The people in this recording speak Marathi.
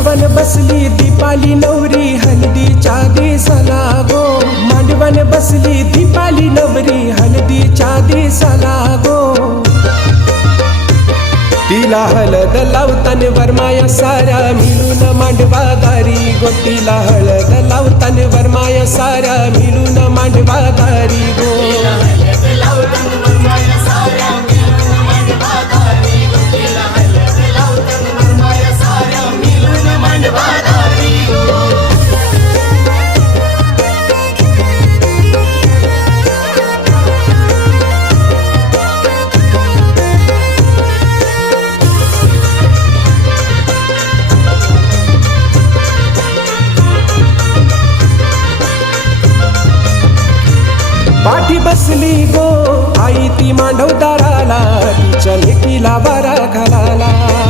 मांडवण बसली दीपाली नवरी हळदीच्या दिसाला गो, मांडवण बसली दीपाली नवरी हळदीच्या दिसाला गो. तिला हळद लावतान वरमाया साऱ्या मिळून मांडवा दारी गो, तिला हळद लावतान वरमाया साऱ्या मिळून मांडवा दारी गो. पाठी बसली गो आई ती मांडवदाराला, तिच्या लेकीला वारा घालाला.